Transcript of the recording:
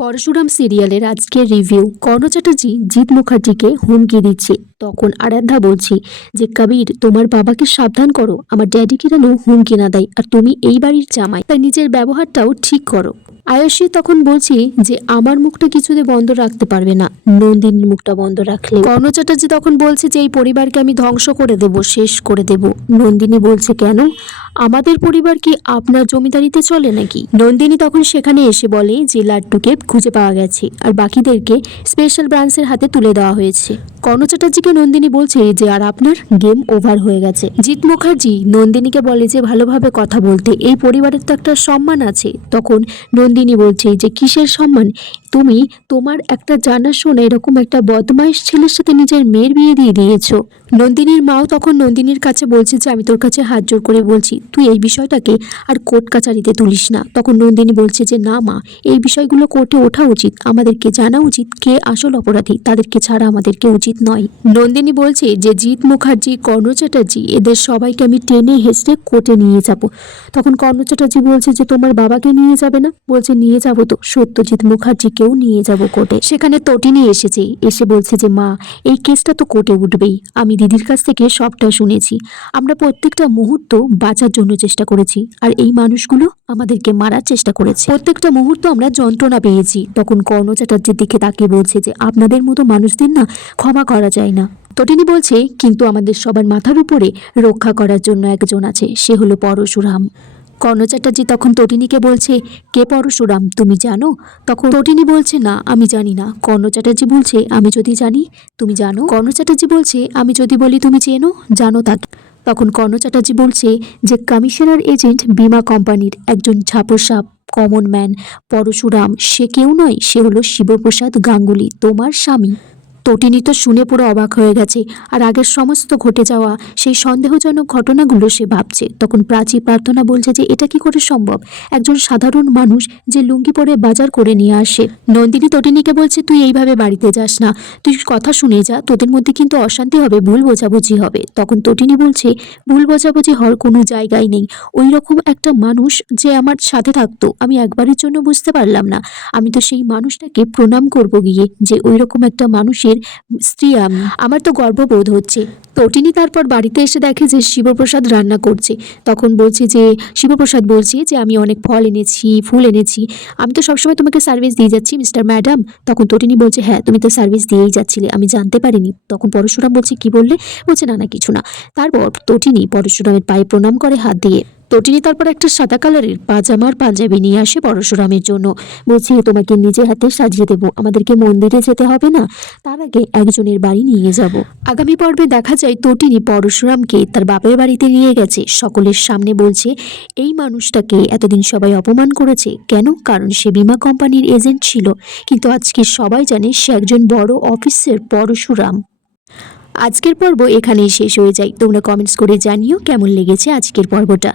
পরশুরাম সিরিয়ালের আজকের রিভিউ। কর্ণ চ্যাটার্জি জিৎ মুখার্জিকে হুমকি দিচ্ছে। তখন আরাধ্যা বলছি যে কবির, তোমার বাবাকে সাবধান করো, আমার ড্যাডিকে যেন হুমকি না দেয়, আর তুমি এই বাড়ির জামাই, তাই নিজের ব্যবহারটাও ঠিক করো। আয়ুষী তখন বলছি যে আমার মুখটা কিছুতে বন্ধ রাখতে পারবে না, নন্দিনীর মুখটা বন্ধ রাখলে। কর্ণ চ্যাটার্জি তখন বলছে যে এই পরিবারকে আমি ধ্বংস করে দেব, শেষ করে দেব। নন্দিনী বলছে কেন, আমাদের পরিবার কি আপনার জমিদারিতে চলে নাকি? নন্দিনী তখন সেখানে এসে বলে যে লাড্ডুকে খুঁজে পাওয়া গেছে আর বাকিদেরকে স্পেশাল ব্রাঞ্চের হাতে তুলে দেওয়া হয়েছে। কর্ণ চ্যাটার্জিকে নন্দিনী বলছে যে আর আপনার গেম ওভার হয়ে গেছে। জিৎ মুখার্জি নন্দিনীকে বলে যে ভালোভাবে কথা বলতে, এই পরিবারের তো একটা সম্মান আছে। তখন নন্দিনী বলছে যে কিসের সম্মান, তুমি তোমার একটা জানাশোনা এরকম একটা বদমাইশ ছেলের সাথে নিজের মেয়ের বিয়ে দিয়ে দিয়েছো। নন্দিনীর মাও তখন নন্দিনীর কাছে বলছে যে আমি তোর কাছে হাত জোর করে বলছি তুই এই বিষয়টাকে আর কোর্ট কাচারিতে তুলিস না। তখন নন্দিনী বলছে যে না মা, এই বিষয়গুলো কোর্টে ওঠা উচিত, আমাদেরকে জানা উচিত কে আসল অপরাধী, তাদেরকে ছাড়া আমাদেরকে উচিত নয়। নন্দিনী বলছে যে জিৎ মুখার্জি, কর্ণ চ্যাটার্জি, এদের সবাইকে আমি টেনে হেসড়ে কোর্টে নিয়ে যাব। তখন কর্ণ চ্যাটার্জি বলছে যে তোমার বাবাকে নিয়ে যাবে না? বলছে নিয়ে যাব তো, সত্যজিৎ মুখার্জিকেও নিয়ে যাব কোর্টে। সেখানে তটিনী এসেছে, এসে বলছে যে মা, এই কেসটা তো কোর্টে উঠবেই, আমি দিদির কাছ থেকে সবটা শুনেছি, আমরা প্রত্যেকটা মুহূর্ত বাঁচার জন্য চেষ্টা করেছি, আর এই মানুষগুলো আমাদেরকে মারার চেষ্টা করেছে, প্রত্যেকটা মুহূর্ত আমরা যন্ত্রণা পেয়েছি। তখন কর্ণ চ্যাটার্জির দিকে তাকিয়ে বলছে যে আপনাদের মতো মানুষদের না ক্ষমা করা যায় না। তটিনী বলছে কিন্তু আমাদের সবার মাথার উপরে রক্ষা করার জন্য একজন আছে, সে হলো পরশুরাম। কর্ণ চ্যাটার্জি তখন তটিনীকে বলছে কে পরশুরাম, তুমি জানো? তখন তটিনী বলছে না আমি জানি না। কর্ণ চ্যাটার্জি বলছে আমি যদি জানি তুমি জানো? কর্ণ চ্যাটার্জি বলছে আমি যদি বলি তুমি চেনো, জানো তাকে? তখন কর্ণ চ্যাটার্জি বলছে যে কমিশনার এজেন্ট বীমা কোম্পানির একজন ছাপোসাপ কমন ম্যান পরশুরাম, সে কেউ নয়, সে হলো শিবপ্রসাদ গাঙ্গুলি, তোমার স্বামী। তটিনী তো শুনে পুরো অবাক হয়ে গেছে, আর আগের সমস্ত ঘটে যাওয়া সেই সন্দেহজনক ঘটনাগুলো সে ভাবছে। তখন প্রাচী প্রার্থনা বলছে যে এটা কি করে সম্ভব, একজন সাধারণ মানুষ যে লুঙ্গি পরে বাজার করে নিয়ে আসে। নন্দিনী তটিনীকে বলছে তুই এইভাবে বাড়িতে যাস না, তুই কথা শুনে যা, তোদের মধ্যে কিন্তু অশান্তি হবে, ভুল বোঝাবুঝি হবে। তখন তটিনী বলছে ভুল বোঝাবুঝি হওয়ার কোনো জায়গায় নেই, ওই রকম একটা মানুষ যে আমার সাথে থাকতো আমি একবারের জন্য বুঝতে পারলাম না, আমি তো সেই মানুষটাকে প্রণাম করব গিয়ে, যে ওই রকম একটা মানুষের স্ত্রী আমি, আমার তো গর্ববোধ হচ্ছে। তটিনী তারপর বাড়িতে এসে দেখে যে শিবপ্রসাদ রান্না করছে। তখন বলছে যে শিবপ্রসাদ বলছে যে আমি অনেক ফল এনেছি, ফুল এনেছি, আমি তো সবসময় তোমাকে সার্ভিস দিয়ে যাচ্ছি মিস্টার ম্যাডাম। তখন তটিনী বলছে হ্যাঁ তুমি তো সার্ভিস দিয়েই যাচ্ছিলে, আমি জানতে পারিনি। তখন পরশুরাম বলছে কি বললে? বলছে না না কিছু না। তারপর তটিনী পরশুরামের পায়ে প্রণাম করে হাত দিয়ে। তটিনী তারপর একটা সাদা কালারের পাজামার পাঞ্জাবি নিয়ে আসে পরশুরামের জন্য, বলছে তোমাকে নিজে হাতে সাজিয়ে দেবো, আমাদেরকে মন্দিরে যেতে হবে না, তার আগে একজনের বাড়ি নিয়ে যাব। আগামী পর্বে দেখা যায় তটিনী পরশুরামকে তার বাপের বাড়িতে নিয়ে গেছে, সকলের সামনে বলছে এই মানুষটাকে এতদিন সবাই অপমান করেছে কেন, কারণ সে বীমা কোম্পানির এজেন্ট ছিল, কিন্তু আজকে সবাই জানে সে একজন বড় অফিসার পরশুরাম। আজকের পর্ব এখানেই শেষ হয়ে যায়। তোমরা কমেন্টস করে জানিও কেমন লেগেছে আজকের পর্বটা।